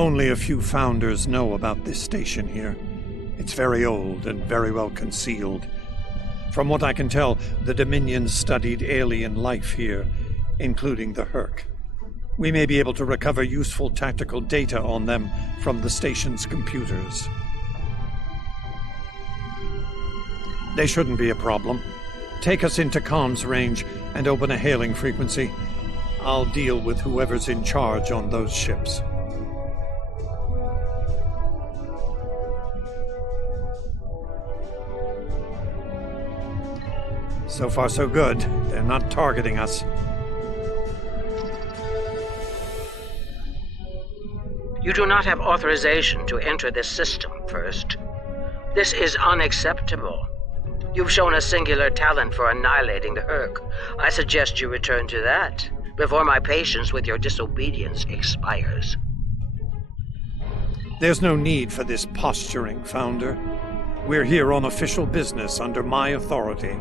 Only a few founders know about this station here. It's very old and very well concealed. From what I can tell, the Dominion studied alien life here, including the Herc. We may be able to recover useful tactical data on them from the station's computers. They shouldn't be a problem. Take us into comms range and open a hailing frequency. I'll deal with whoever's in charge on those ships. So far, so good. They're not targeting us. You do not have authorization to enter this system first. This is unacceptable. You've shown a singular talent for annihilating the Herc. I suggest you return to that before my patience with your disobedience expires. There's no need for this posturing, Founder. We're here on official business under my authority.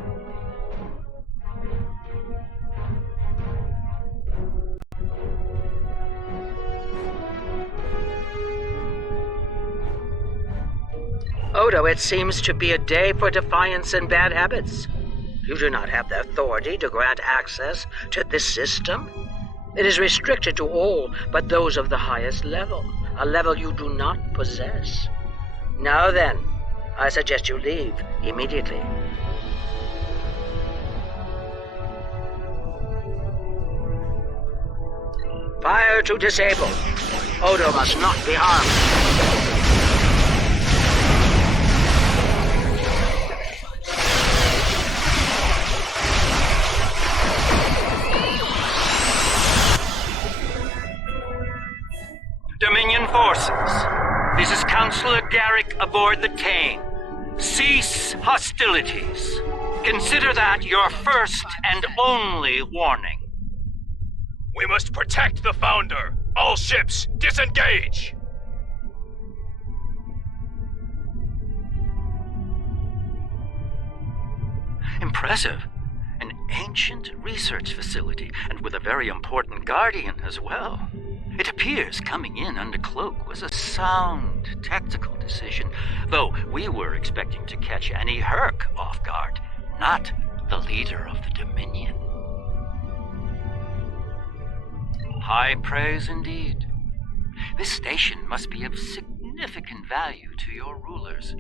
Odo, it seems to be a day for defiance and bad habits. You do not have the authority to grant access to this system. It is restricted to all but those of the highest level, a level you do not possess. Now then, I suggest you leave immediately. Fire to disable. Odo must not be harmed. Dominion forces, this is Counselor Garrick aboard the Kane. Cease hostilities. Consider that your first and only warning. We must protect the Founder. All ships, disengage! Impressive. An ancient research facility, and with a very important guardian as well. It appears coming in under cloak was a sound tactical decision, though we were expecting to catch any Herc off guard, not the leader of the Dominion. High praise indeed. This station must be of significant value to your rulers.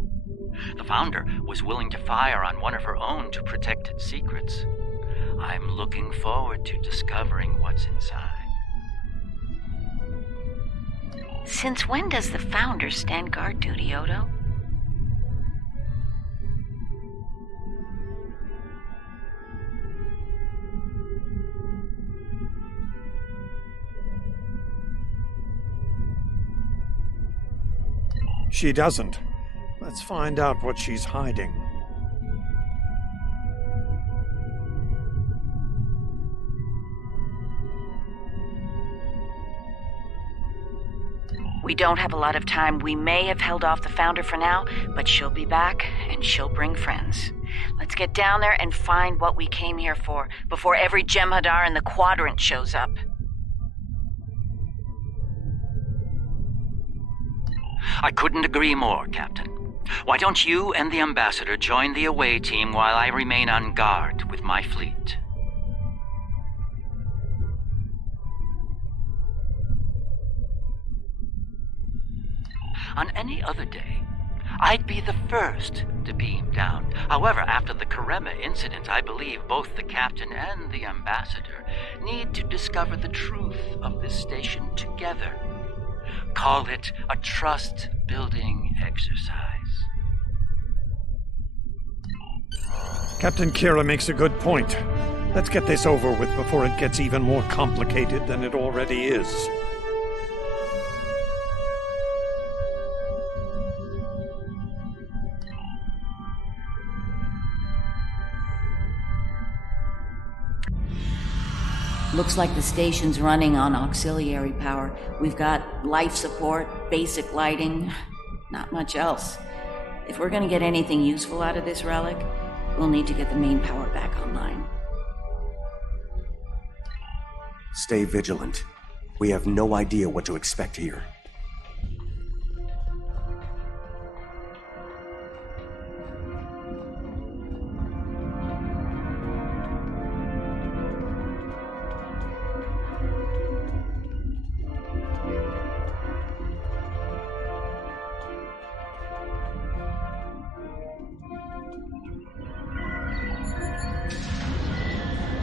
The Founder was willing to fire on one of her own to protect its secrets. I'm looking forward to discovering what's inside. Since when does the Founder stand guard duty, Odo? She doesn't. Let's find out what she's hiding. We don't have a lot of time. We may have held off the Founder for now, but she'll be back, and she'll bring friends. Let's get down there and find what we came here for, before every Jem'Hadar in the Quadrant shows up. I couldn't agree more, Captain. Why don't you and the Ambassador join the away team while I remain on guard with my fleet? On any other day, I'd be the first to beam down. However, after the Karema incident, I believe both the Captain and the Ambassador need to discover the truth of this station together. Call it a trust-building exercise. Captain Kira makes a good point. Let's get this over with before it gets even more complicated than it already is. Looks like the station's running on auxiliary power. We've got life support, basic lighting, not much else. If we're gonna get anything useful out of this relic, we'll need to get the main power back online. Stay vigilant. We have no idea what to expect here.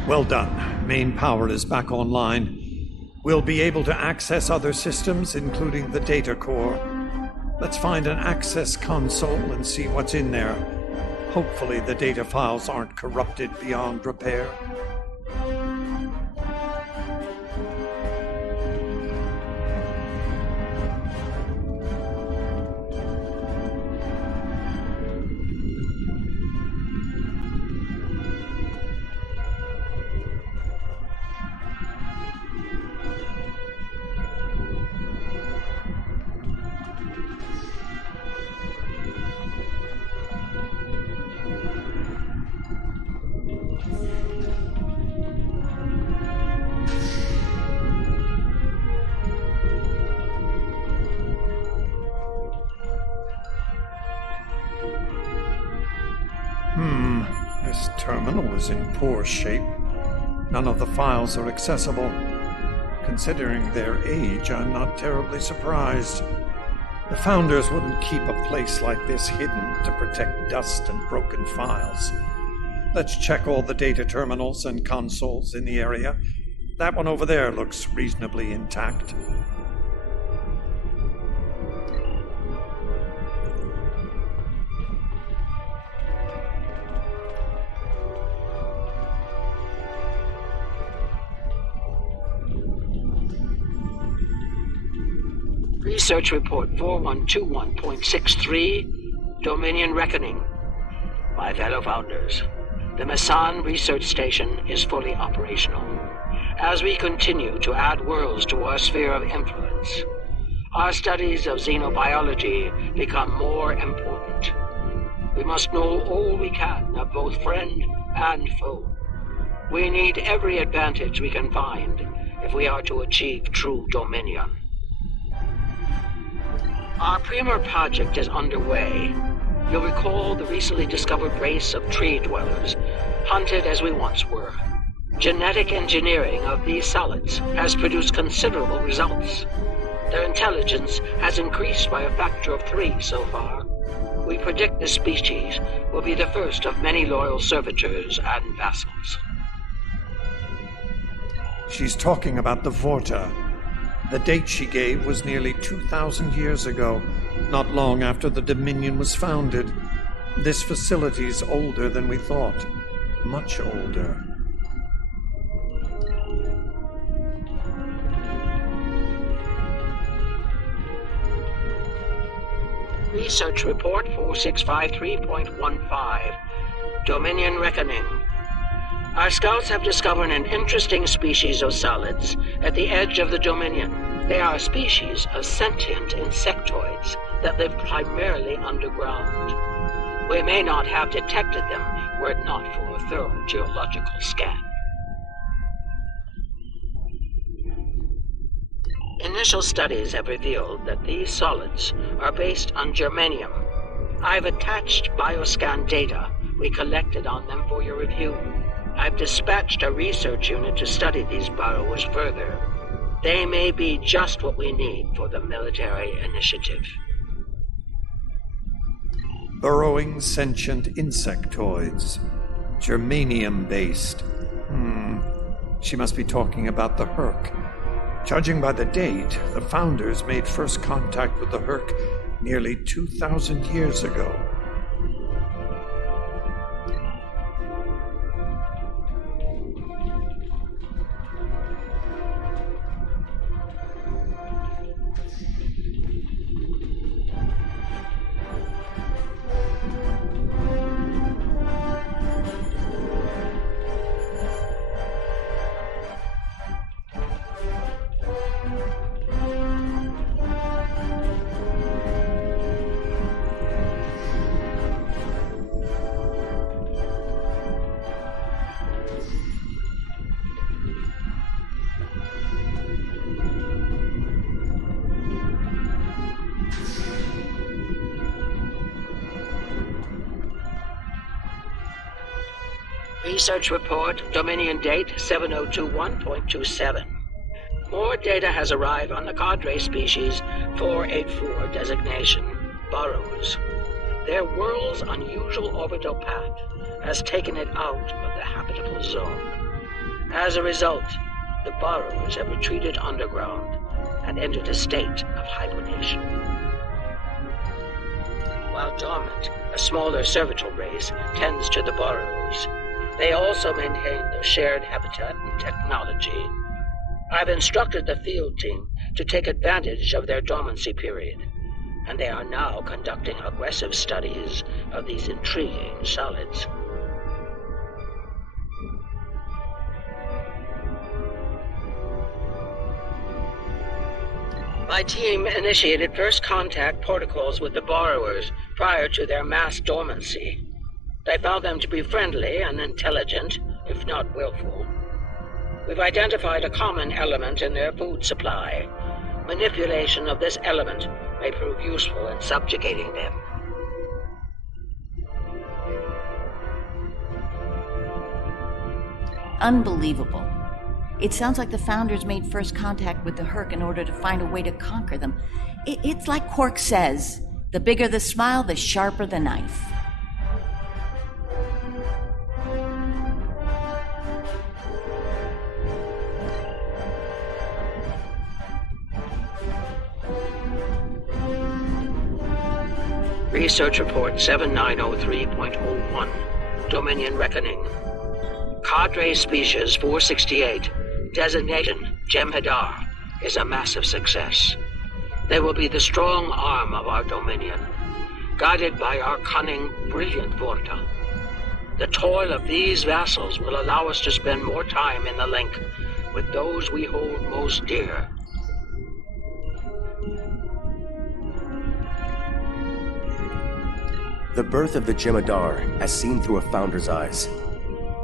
Well done. Main power is back online. We'll be able to access other systems, including the data core. Let's find an access console and see what's in there. Hopefully the data files aren't corrupted beyond repair. This terminal is in poor shape. None of the files are accessible. Considering their age, I'm not terribly surprised. The founders wouldn't keep a place like this hidden to protect dust and broken files. Let's check all the data terminals and consoles in the area. That one over there looks reasonably intact. Research Report 4121.63, Dominion Reckoning. My fellow founders, the Mesan Research Station is fully operational. As we continue to add worlds to our sphere of influence, our studies of xenobiology become more important. We must know all we can of both friend and foe. We need every advantage we can find if we are to achieve true dominion. Our premier project is underway. You'll recall the recently discovered race of tree dwellers, hunted as we once were. Genetic engineering of these solids has produced considerable results. Their intelligence has increased by a factor of 3 so far. We predict this species will be the first of many loyal servitors and vassals. She's talking about the Vorta. The date she gave was nearly 2,000 years ago, not long after the Dominion was founded. This facility's older than we thought. Much older. Research Report 4653.15, Dominion Reckoning. Our scouts have discovered an interesting species of solids at the edge of the Dominion. They are a species of sentient insectoids that live primarily underground. We may not have detected them were it not for a thorough geological scan. Initial studies have revealed that these solids are based on germanium. I've attached bioscan data we collected on them for your review. I've dispatched a research unit to study these burrows further. They may be just what we need for the military initiative. Burrowing sentient insectoids. Germanium-based. She must be talking about the Herc. Judging by the date, the founders made first contact with the Herc nearly 2,000 years ago. Research Report, Dominion Date 7021.27. More data has arrived on the cadre species 484 designation, burrows. Their world's unusual orbital path has taken it out of the habitable zone. As a result, the borrowers have retreated underground and entered a state of hibernation. While dormant, a smaller servitor race tends to the borrowers. They also maintain their shared habitat and technology. I've instructed the field team to take advantage of their dormancy period, and they are now conducting aggressive studies of these intriguing solids. My team initiated first contact protocols with the borrowers prior to their mass dormancy. They found them to be friendly and intelligent, if not willful. We've identified a common element in their food supply. Manipulation of this element may prove useful in subjugating them. Unbelievable. It sounds like the Founders made first contact with the Herc in order to find a way to conquer them. It's like Quark says, the bigger the smile, the sharper the knife. Research Report 7903.01, Dominion Reckoning. Cadre Species 468, designation Jem'Hadar, is a massive success. They will be the strong arm of our Dominion, guided by our cunning, brilliant Vorta. The toil of these vassals will allow us to spend more time in the link with those we hold most dear. The birth of the Jem'Hadar as seen through a Founder's eyes.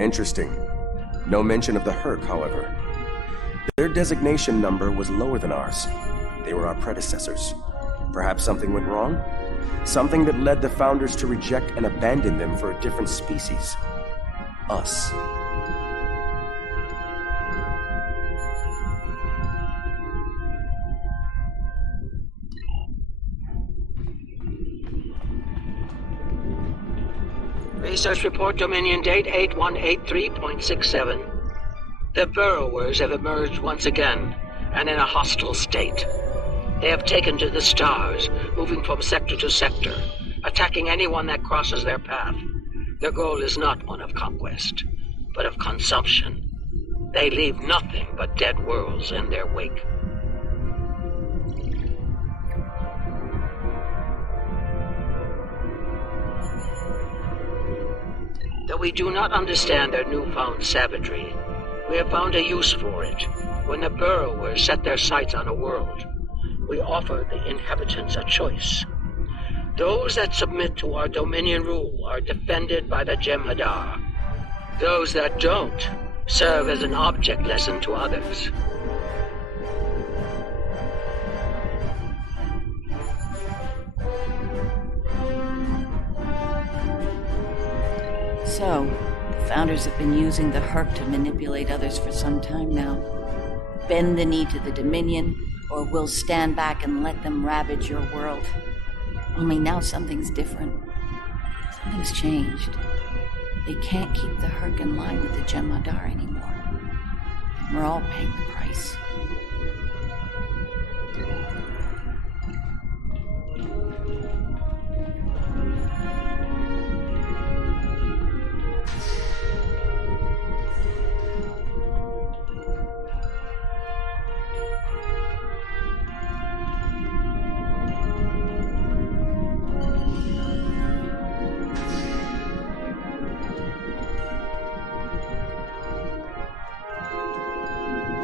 Interesting. No mention of the Herc, however. Their designation number was lower than ours. They were our predecessors. Perhaps something went wrong? Something that led the Founders to reject and abandon them for a different species. Us. Research Report Dominion Date 8183.67. The Burrowers have emerged once again, and in a hostile state. They have taken to the stars, moving from sector to sector, attacking anyone that crosses their path. Their goal is not one of conquest, but of consumption. They leave nothing but dead worlds in their wake. Though we do not understand their newfound savagery, we have found a use for it. When the Burrowers set their sights on a world, we offer the inhabitants a choice. Those that submit to our Dominion rule are defended by the Jem'Hadar. Those that don't serve as an object lesson to others. So, the Founders have been using the Herc to manipulate others for some time now. Bend the knee to the Dominion, or we'll stand back and let them ravage your world. Only now something's different. Something's changed. They can't keep the Herc in line with the Jem'Hadar anymore. And we're all paying the price.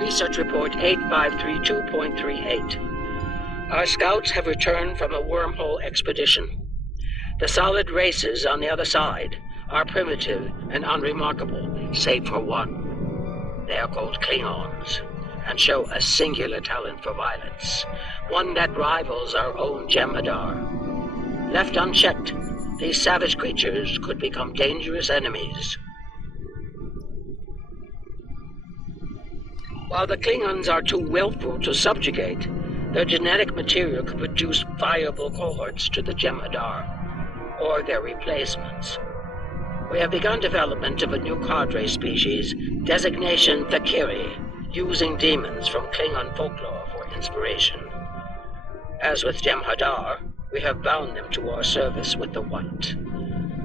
Research Report 8532.38. Our scouts have returned from a wormhole expedition. The solid races on the other side are primitive and unremarkable, save for one. They are called Klingons, and show a singular talent for violence, one that rivals our own Jem'Hadar. Left unchecked, these savage creatures could become dangerous enemies. While the Klingons are too willful to subjugate, their genetic material could produce viable cohorts to the Jem'Hadar, or their replacements. We have begun development of a new cadre species, designation Fakiri, using demons from Klingon folklore for inspiration. As with Jem'Hadar, we have bound them to our service with the White.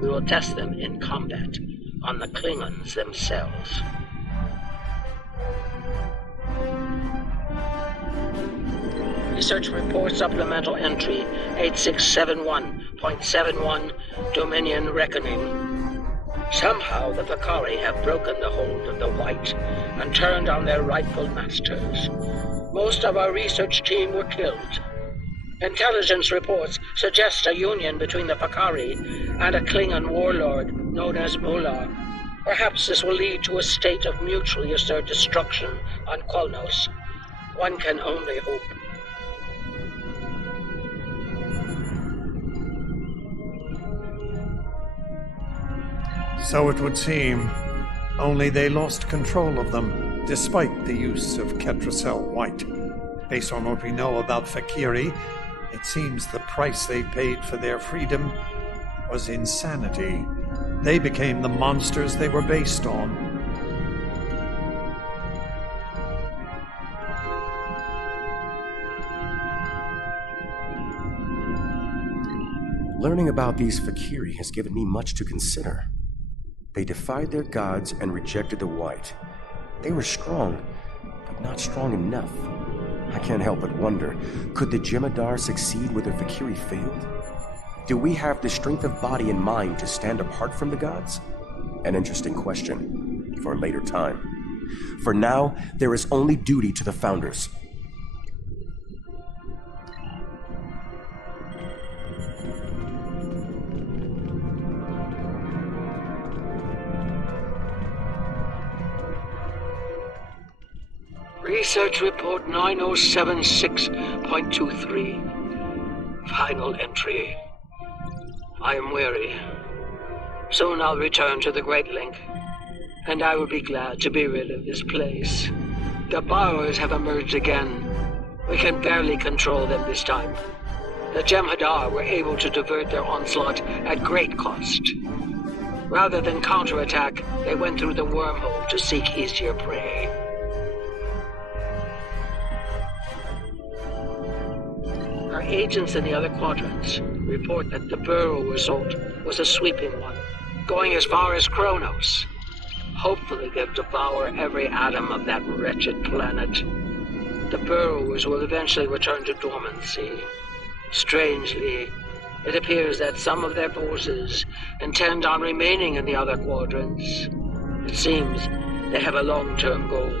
We will test them in combat on the Klingons themselves. Research Report Supplemental Entry 8671.71 Dominion Reckoning. Somehow the Fakari have broken the hold of the White and turned on their rightful masters. Most of our research team were killed. Intelligence reports suggest a union between the Fakari and a Klingon warlord known as Mullah. Perhaps this will lead to a state of mutually assured destruction on Kolnos. One can only hope. So it would seem. Only they lost control of them, despite the use of Ketracel White. Based on what we know about Fakiri, it seems the price they paid for their freedom was insanity. They became the monsters they were based on. Learning about these Fakiri has given me much to consider. They defied their gods and rejected the White. They were strong, but not strong enough. I can't help but wonder, could the Jem'Hadar succeed where the Fakiri failed? Do we have the strength of body and mind to stand apart from the gods? An interesting question for a later time. For now, there is only duty to the Founders. Research Report 9076.23. Final entry. I am weary. Soon I'll return to the Great Link, and I will be glad to be rid of this place. The borrowers have emerged again. We can barely control them this time. The Jem'Hadar were able to divert their onslaught at great cost. Rather than counterattack, they went through the wormhole to seek easier prey. Our agents in the other quadrants report that the burrow assault was a sweeping one, going as far as Kronos. Hopefully they'll devour every atom of that wretched planet. The burrowers will eventually return to dormancy. Strangely, it appears that some of their forces intend on remaining in the other quadrants. It seems they have a long-term goal: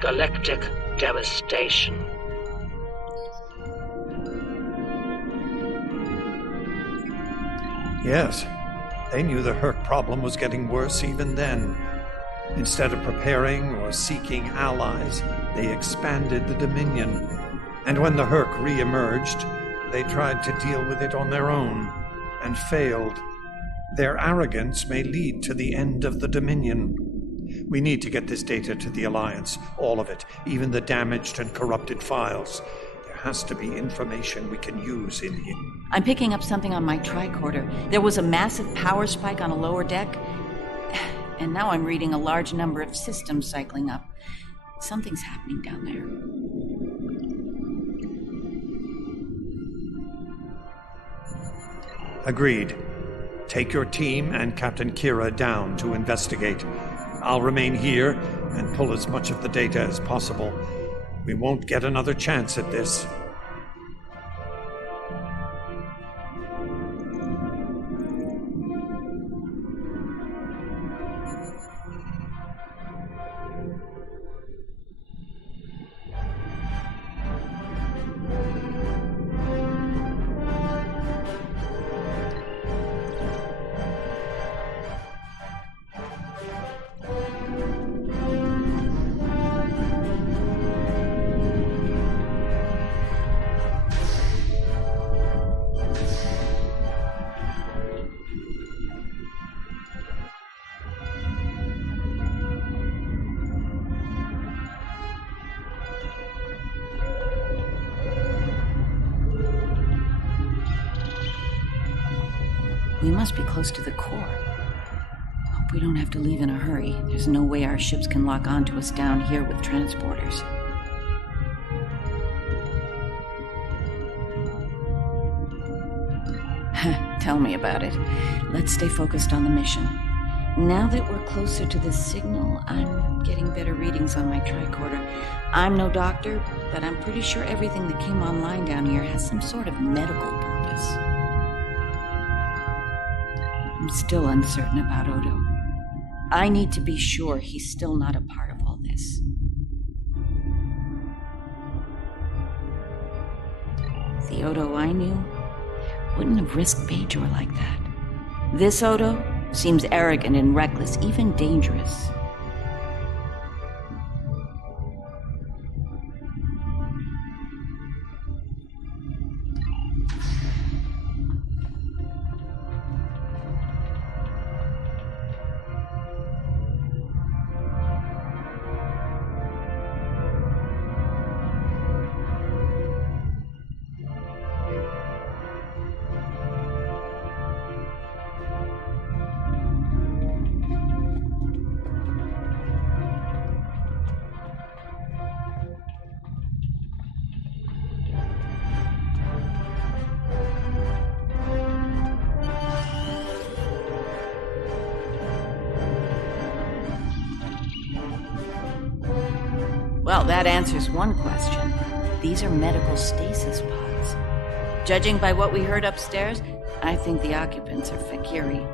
galactic devastation. Yes, they knew the Herc problem was getting worse even then. Instead of preparing or seeking allies, they expanded the Dominion. And when the Herc re-emerged, they tried to deal with it on their own, and failed. Their arrogance may lead to the end of the Dominion. We need to get this data to the Alliance, all of it, even the damaged and corrupted files. There has to be information we can use in here. I'm picking up something on my tricorder. There was a massive power spike on a lower deck, and now I'm reading a large number of systems cycling up. Something's happening down there. Agreed. Take your team and Captain Kira down to investigate. I'll remain here and pull as much of the data as possible. We won't get another chance at this. We must be close to the core. We don't have to leave in a hurry. There's no way our ships can lock onto us down here with transporters. Tell me about it. Let's stay focused on the mission. Now that we're closer to the signal, I'm getting better readings on my tricorder. I'm no doctor, but I'm pretty sure everything that came online down here has some sort of medical purpose. I'm still uncertain about Odo. I need to be sure he's still not a part of all this. The Odo I knew wouldn't have risked Bajor like that. This Odo seems arrogant and reckless, even dangerous. Well, that answers one question. These are medical stasis pods. Judging by what we heard upstairs, I think the occupants are Fakiri.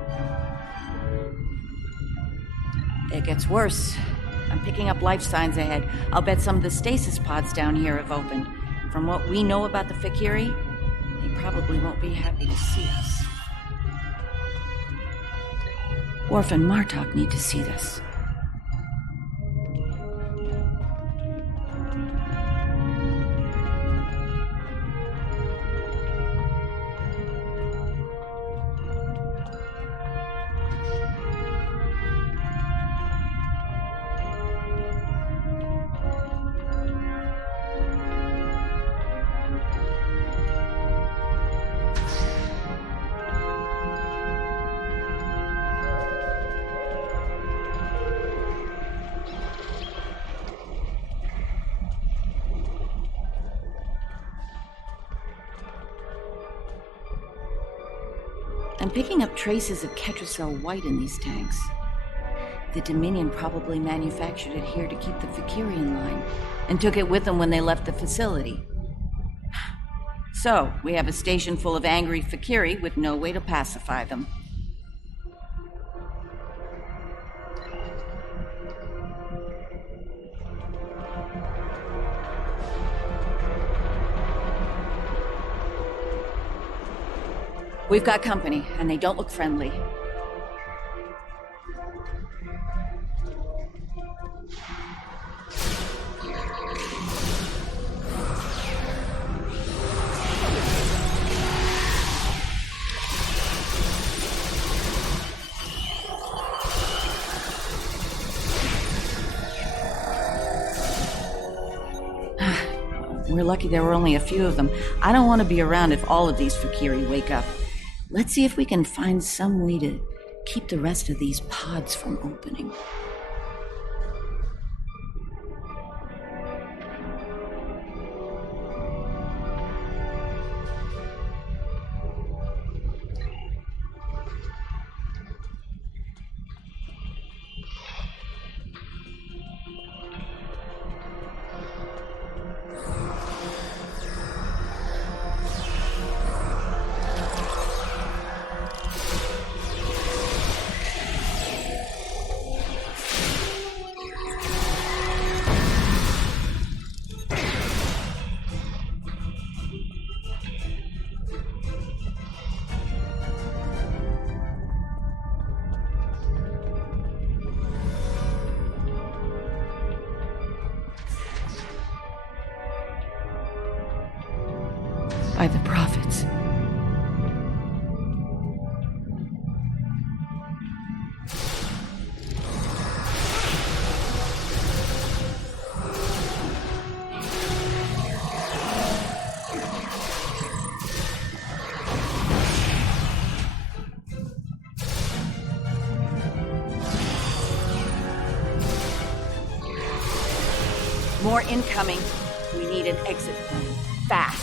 It gets worse. I'm picking up life signs ahead. I'll bet some of the stasis pods down here have opened. From what we know about the Fakiri, they probably won't be happy to see us. Worf and Martok need to see this. I'm picking up traces of Ketracel white in these tanks. The Dominion probably manufactured it here to keep the Fakiri in line, and took it with them when they left the facility. So, we have a station full of angry Fakiri with no way to pacify them. We've got company, and they don't look friendly. We're lucky there were only a few of them. I don't want to be around if all of these Fakiri wake up. Let's see if we can find some way to keep the rest of these pods from opening. By the prophets. more incoming. We need an exit plan. Fast.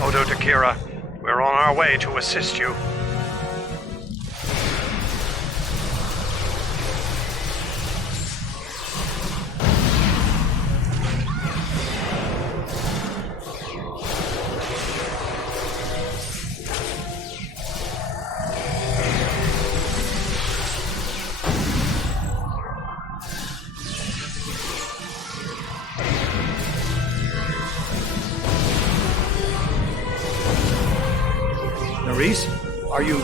Odo to Kira, we're on our way to assist you. Nerys, are you...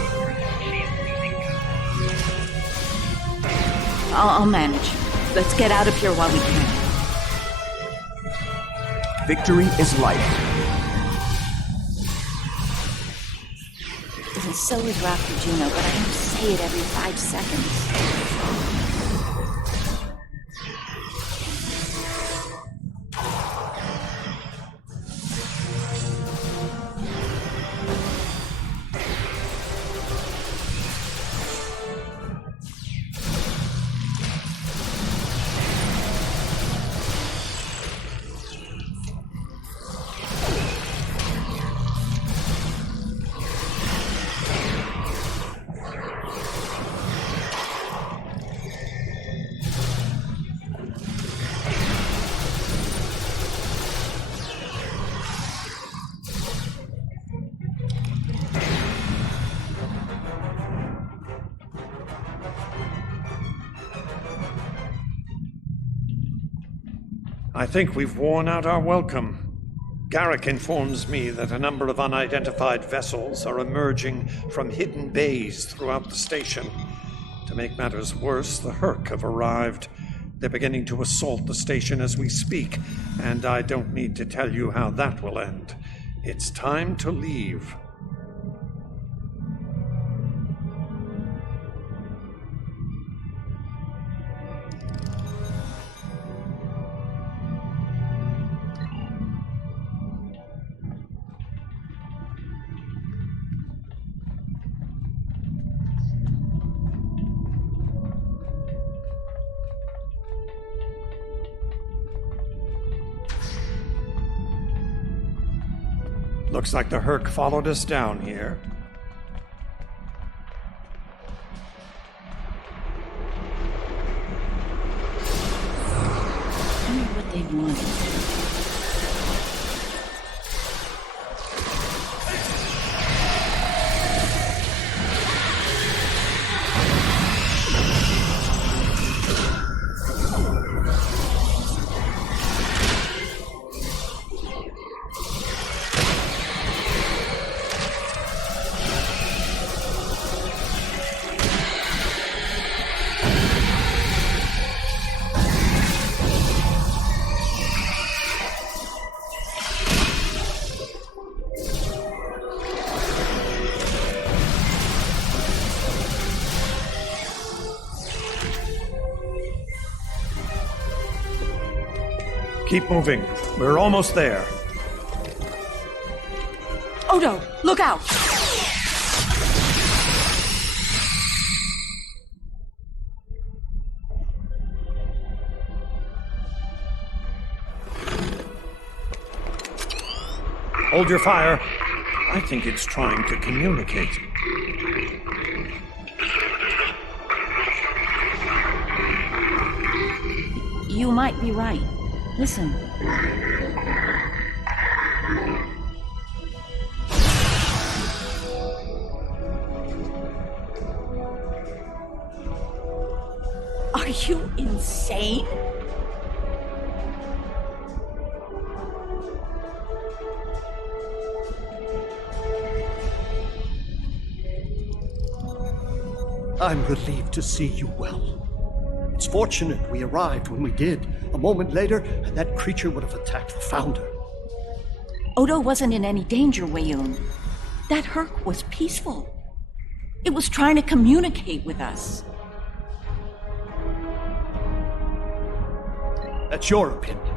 I'll manage. Let's get out of here while we can. Victory is life. So is Dr. Juno, but I don't say it every 5 seconds. I think we've worn out our welcome. Garrick informs me that a number of unidentified vessels are emerging from hidden bays throughout the station. To make matters worse, the Herc have arrived. They're beginning to assault the station as we speak, and I don't need to tell you how that will end. It's time to leave. Looks like the Herc followed us down here. I wonder what they wanted. Keep moving. We're almost there. Odo, look out! Hold your fire. I think it's trying to communicate. You might be right. Listen. Are you insane? I'm relieved to see you well. It's fortunate we arrived when we did. A moment later, and that creature would have attacked the Founder. Odo wasn't in any danger, Wayun. That Herc was peaceful. It was trying to communicate with us. That's your opinion.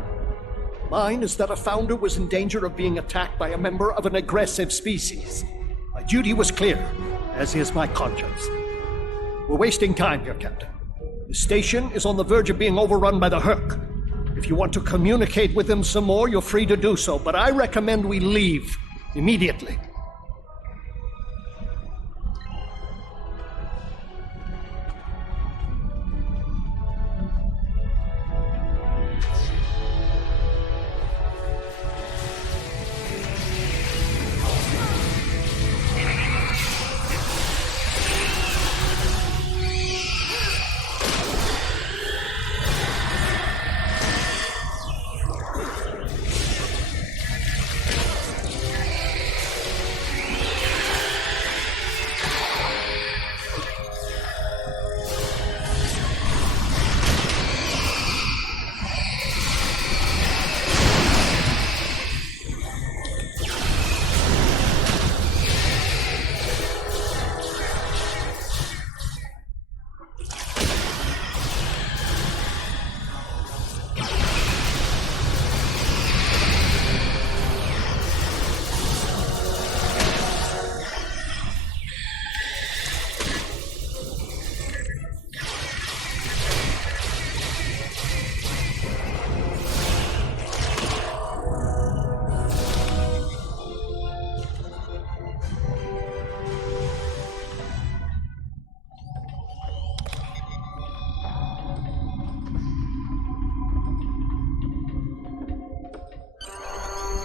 Mine is that a founder was in danger of being attacked by a member of an aggressive species. My duty was clear, as is my conscience. We're wasting time here, Captain. The station is on the verge of being overrun by the Herc. If you want to communicate with them some more, you're free to do so, but I recommend we leave immediately.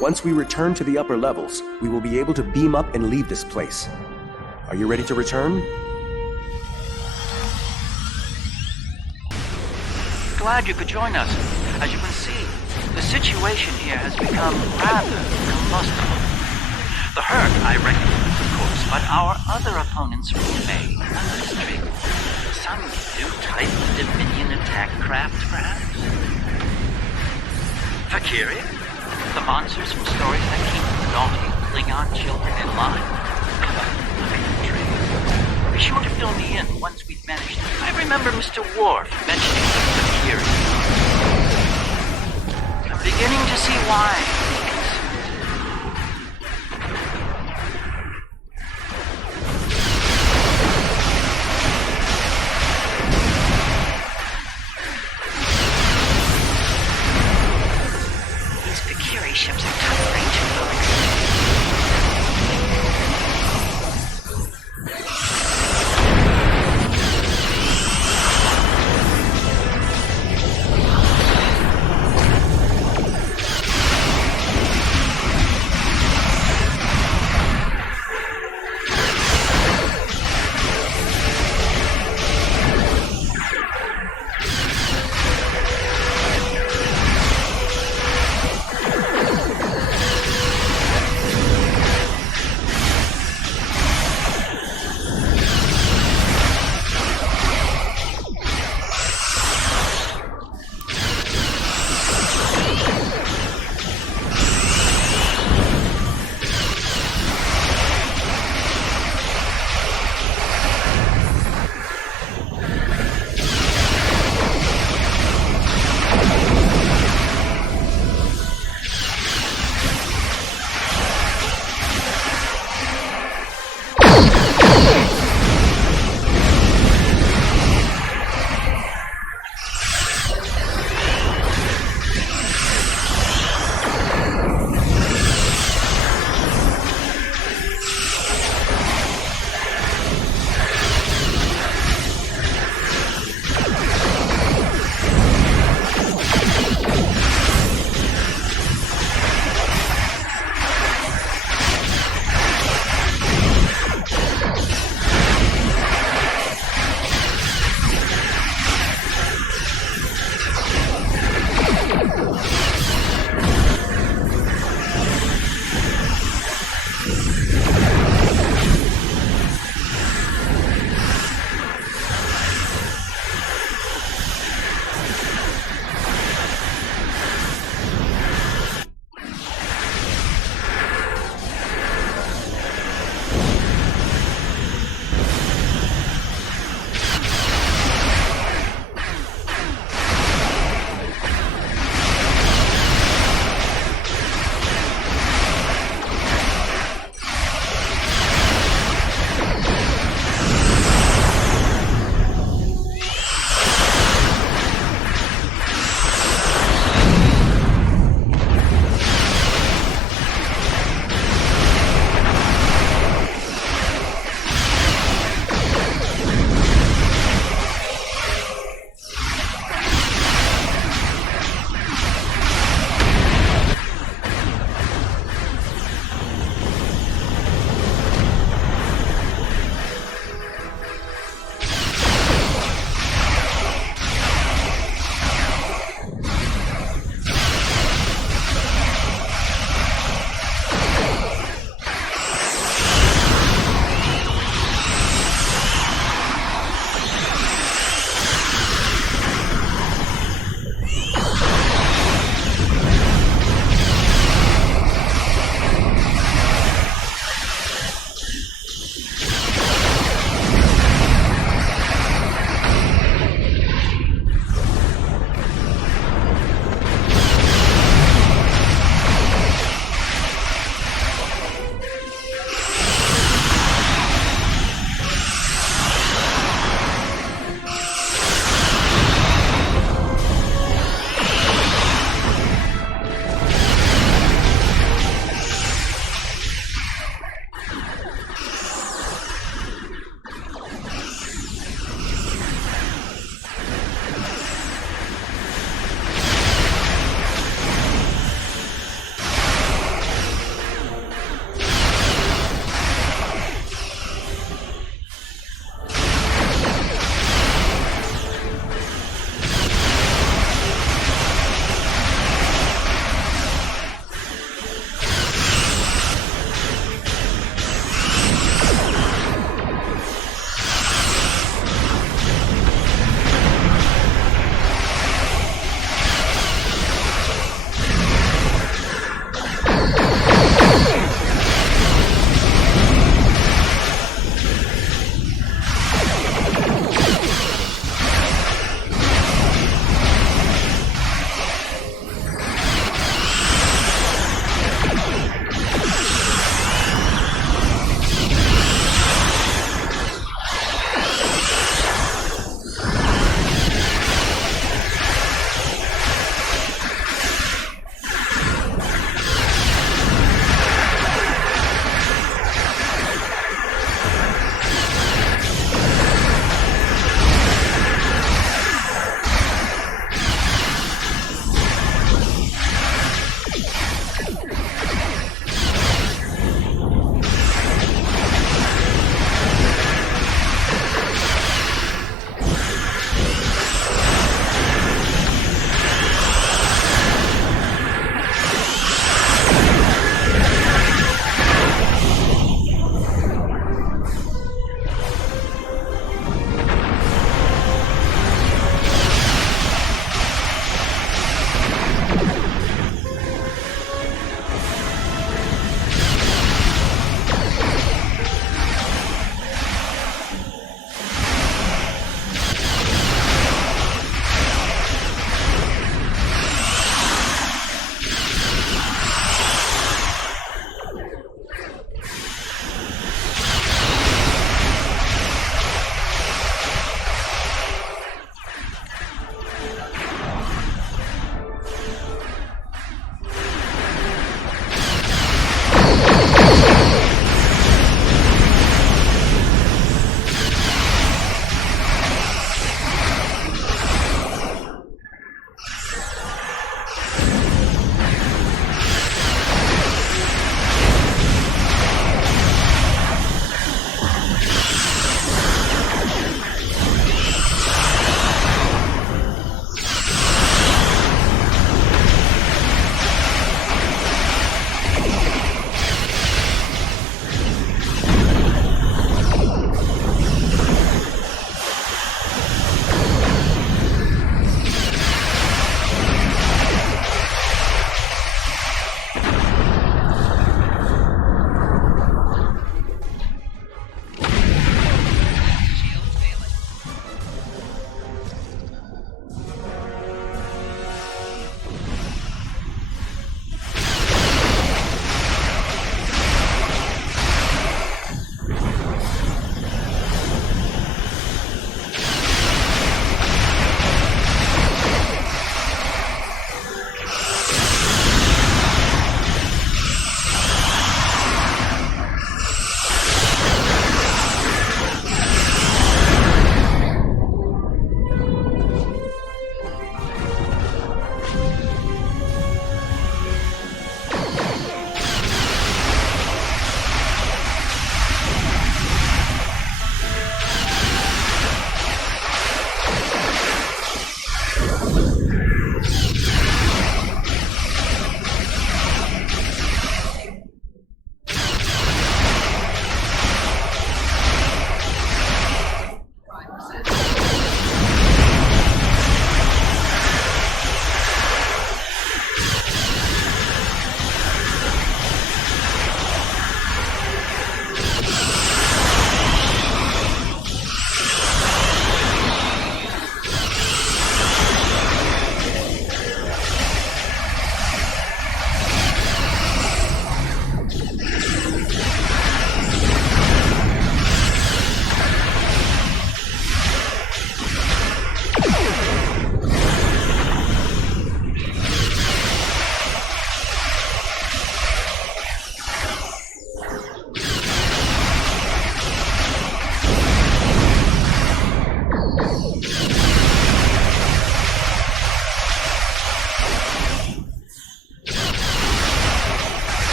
Once we return to the upper levels, we will be able to beam up and leave this place. Are you ready to return? Glad you could join us. As you can see, the situation here has become rather combustible. The Herc I recognize, of course, but our other opponents remain a mystery. Some new type of Dominion attack craft, perhaps? Valkyrie? The monsters from stories that keep naughty Klingon children in line? Be sure to fill me in once we've managed. I remember Mr. Worf mentioning Valkyrie. I'm beginning to see why. Ships are covering too long.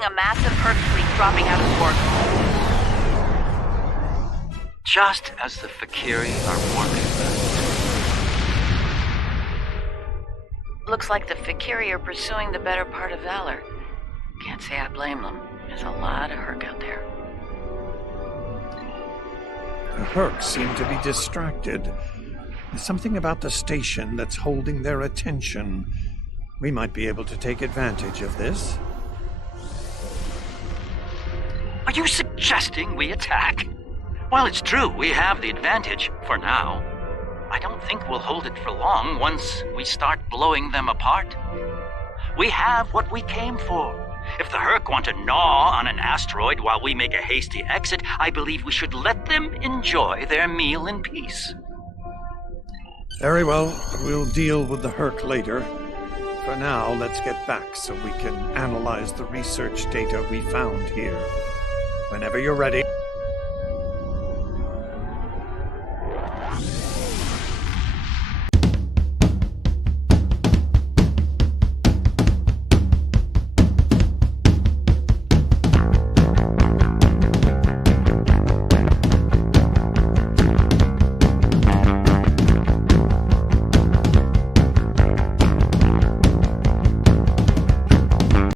detecting a massive Herc fleet dropping out of port. Just as the Fakiri are warning us. Looks like the Fakiri are pursuing the better part of Valor. Can't say I blame them. There's a lot of Herc out there. The Herc seem to be distracted. There's something about the station that's holding their attention. We might be able to take advantage of this. Are you suggesting we attack? Well, it's true, we have the advantage, for now. I don't think we'll hold it for long once we start blowing them apart. We have what we came for. If the Herc want to gnaw on an asteroid while we make a hasty exit, I believe we should let them enjoy their meal in peace. Very well, we'll deal with the Herc later. For now, let's get back so we can analyze the research data we found here. Whenever you're ready.